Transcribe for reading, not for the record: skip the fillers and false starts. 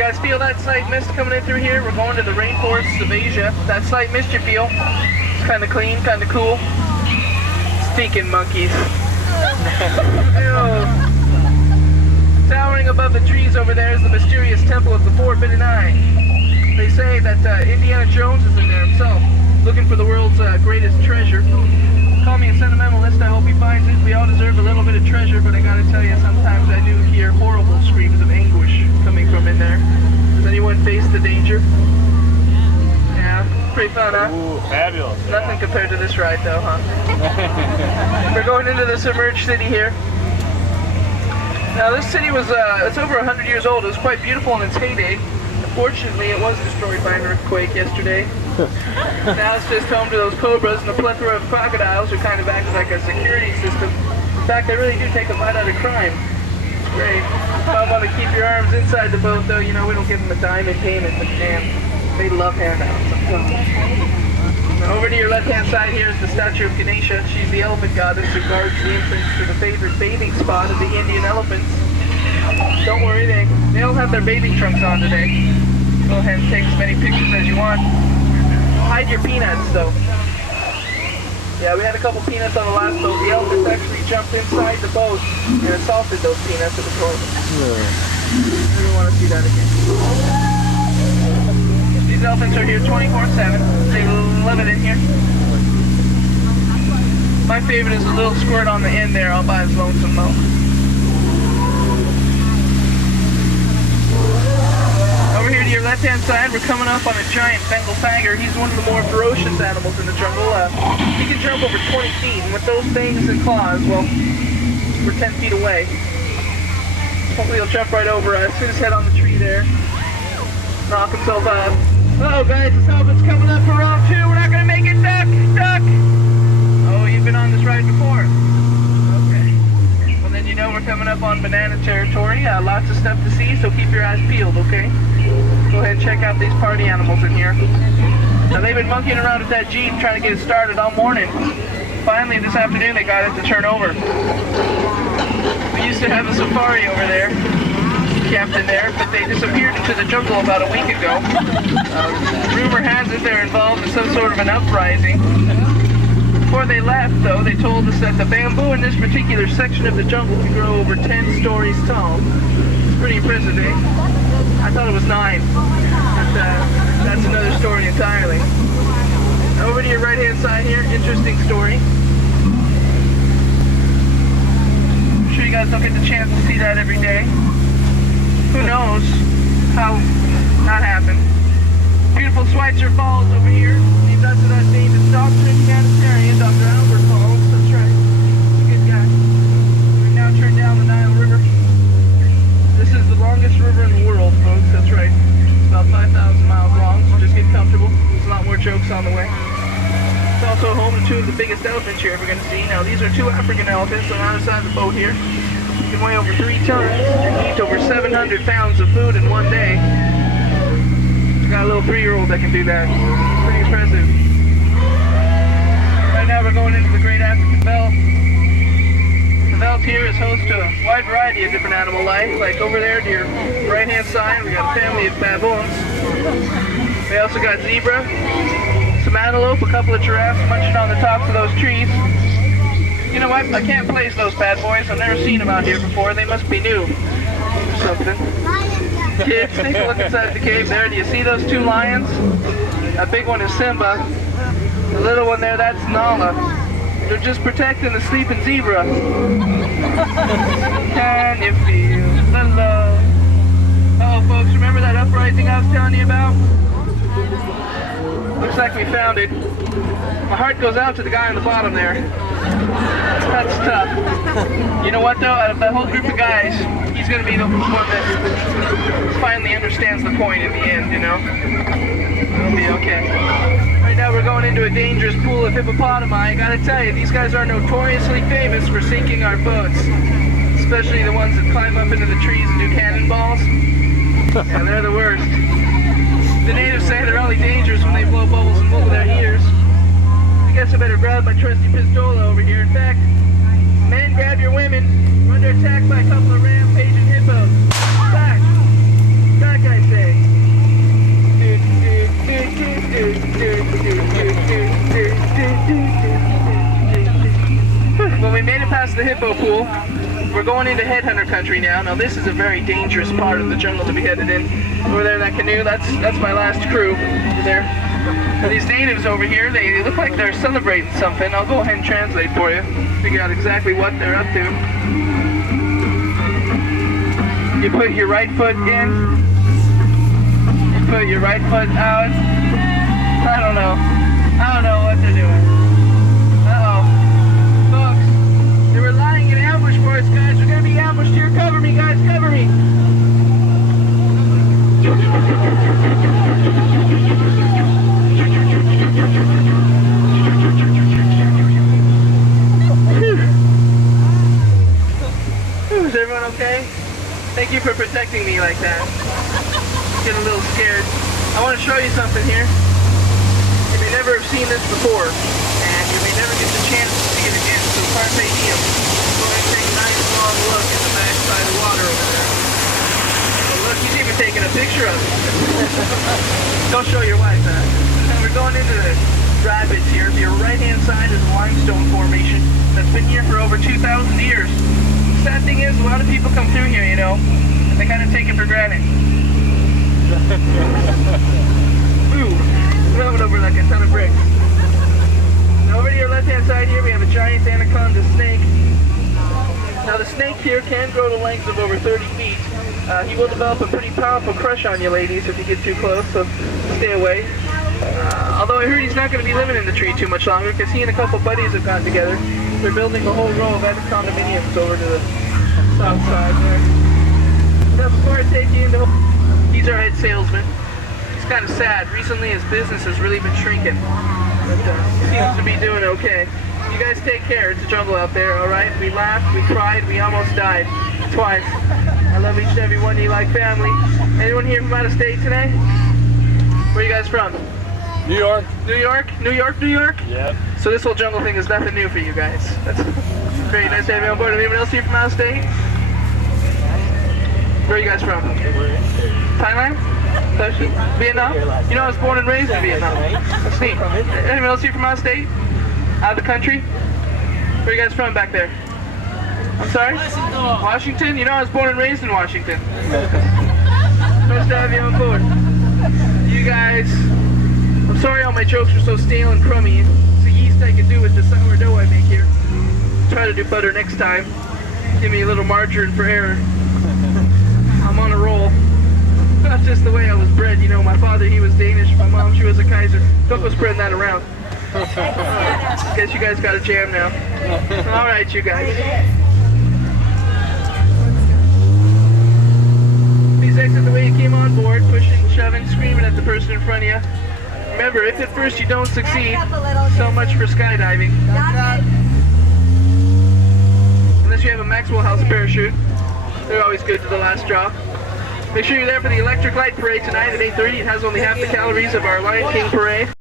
guys feel that slight mist coming in through here? We're going to the rainforests of Asia. That slight mist you feel? It's kind of clean, kind of cool. Stinking monkeys. Ew. Towering above the trees over there is the mysterious temple of the Forbidden Eye. They say that Indiana Jones is in there himself, looking for the world's greatest treasure. Call me a sentimentalist, I hope he finds it. We all deserve a little bit of treasure, but I gotta tell you, sometimes I do hear horrible screams of anguish coming from in there. Does anyone face the danger? Yeah, pretty fun, huh? Ooh, fabulous. Nothing compared to this ride though, huh? We're going into the submerged city here. Now this city was, it's over 100 years old. It was quite beautiful in its heyday. Unfortunately, it was destroyed by an earthquake yesterday. Now it's just home to those cobras and a plethora of crocodiles who kind of act like a security system. In fact, they really do take a lot out of crime. It's great. If I want to keep your arms inside the boat, though, you know, we don't give them a dime in payment, but damn, they love handouts. Now, over to your left-hand side here is the statue of Ganesha. She's the elephant goddess who guards the entrance to the favorite bathing spot of the Indian elephants. Don't worry, they all have their bathing trunks on today. Go ahead and take as many pictures as you want. Hide your peanuts, though. Yeah, we had a couple peanuts on the last boat. The elephants actually jumped inside the boat and assaulted those peanuts at the toilet. We don't want to see that again. These elephants are here 24/7. They love it in here. My favorite is the little squirt on the end there all by his lonesome moe. Over here to your left-hand side, we're coming up on a giant Bengal tiger. He's one of the more ferocious animals in the jungle. He can jump over 20 feet, and with those fangs and claws, well, we're 10 feet away. Hopefully he'll jump right over us. Put his head on the tree there. Knock himself out. Uh-oh, guys, this elephant's coming up for round 2. We're not going to make it. Duck! Duck! Oh, you've been on this ride before. Okay. Well, then you know we're coming up on banana territory. Lots of stuff to see, so keep your eyes peeled, okay? Go ahead and check out these party animals in here. Now, they've been monkeying around with that Jeep trying to get it started all morning. Finally, this afternoon, they got it to turn over. We used to have a safari over there, camped in there, but they disappeared into the jungle about a week ago. Rumor has it they're involved in some sort of an uprising. Before they left, though, they told us that the bamboo in this particular section of the jungle can grow over 10 stories tall. It's pretty impressive, eh? I thought it was 9. But that's another story entirely. Over to your right-hand side here, interesting story. I'm sure you guys don't get the chance to see that every day. Who knows how that happened. Beautiful Schweitzer Falls over here. Named after that name is Dr. Humanitarian, Dr. Albert Falls. That's right. He's a good guy. We now turn down the Nile River. This is the longest river in the world, folks. That's right. It's about 5,000 miles long, so just get comfortable. There's a lot more jokes on the way. It's also home to 2 of the biggest elephants you're ever going to see. Now, these are 2 African elephants on either side of the boat here. They can weigh over 3 tons and eat over 700 pounds of food in one day. Got a little 3-year-old that can do that. Pretty impressive. Right now we're going into the Great African Veld. The Veld here is host to a wide variety of different animal life. Like over there to your right-hand side, we got a family of baboons. We also got zebra, some antelope, a couple of giraffes munching on the tops of those trees. You know what? I can't place those bad boys. I've never seen them out here before. They must be new or something. Kids, take a look inside the cave there. Do you see those 2 lions? That big one is Simba. The little one there, that's Nala. They're just protecting the sleeping zebra. Can you feel the love? Oh, folks, remember that uprising I was telling you about? Looks like we found it. My heart goes out to the guy on the bottom there. That's tough. You know what, though? Out of that whole group of guys, he's going to be the one that finally understands the point in the end, you know? It'll be okay. Right now we're going into a dangerous pool of hippopotami. I gotta tell you, these guys are notoriously famous for sinking our boats. Especially the ones that climb up into the trees and do cannonballs. Yeah, they're the worst. The natives say they're only dangerous when they blow bubbles and move their ears. I guess I better grab my trusty pistola over here. In fact, men, grab your women. We're under attack by a couple of rampaging hippos. Back! Back, I say. Well, we made it past the hippo pool. We're going into Headhunter Country now. Now this is a very dangerous part of the jungle to be headed in. Over there in that canoe, that's my last crew over there. Now, these natives over here, they look like they're celebrating something. I'll go ahead and translate for you, figure out exactly what they're up to. You put your right foot in, you put your right foot out. I don't know what they're doing. Uh-oh. Folks, they were lying in ambush for us, guys. We're gonna be ambushed here. Cover me, guys, cover me. Is everyone okay? Thank you for protecting me like that. Getting a little scared. I want to show you something here. You may never have seen this before, and you may never get the chance to see it again, so carpe diem. Go ahead and take a nice long look at the backside of water over there. Oh, look, he's even taking a picture of it. Don't show your wife that. And we're going into the dry bits here. To your right-hand side is a limestone formation that's been here for over 2,000 years. The sad thing is, a lot of people come through here, you know, and they kind of take it for granted. Ooh, throw it over like a ton of bricks. Now over to your left-hand side here, we have a giant anaconda snake. Now the snake here can grow to lengths of over 30 feet. He will develop a pretty powerful crush on you ladies if you get too close, so stay away. Although I heard he's not going to be living in the tree too much longer, because he and a couple buddies have gotten together. They're building a whole row of condominiums over to the south side there. Now before I take you into... He's our head salesman. It's kind of sad. Recently his business has really been shrinking. But seems to be doing okay. You guys take care. It's a jungle out there, alright? We laughed, we cried, we almost died. Twice. I love each and every one of you like family. Anyone here from out of state today? Where are you guys from? New York. New York? New York, New York? Yep. So this whole jungle thing is nothing new for you guys. That's very nice to have you on board. Anyone else here from out of state? Where are you guys from? Thailand? Vietnam? You know I was born and raised in Vietnam. That's neat. Anyone else here from out of state? Out of the country? Where are you guys from back there? I'm sorry? Washington? You know I was born and raised in Washington. Nice to have you on board. You guys... I'm sorry all my jokes are so stale and crummy. It's the yeast I can do with the sourdough I make here. Try to do better next time. Give me a little margarine for error. I'm on a roll. That's just the way I was bred, you know. My father, he was Danish. My mom, she was a Kaiser. Don't go spreading that around. Guess you guys got a jam now. Alright, you guys. Please exit the way you came on board, pushing, shoving, screaming at the person in front of you. Remember, if at first you don't succeed, so much for skydiving. Unless you have a Maxwell House parachute. They're always good to the last drop. Make sure you're there for the electric light parade tonight at 8:30. It has only half the calories of our Lion King parade.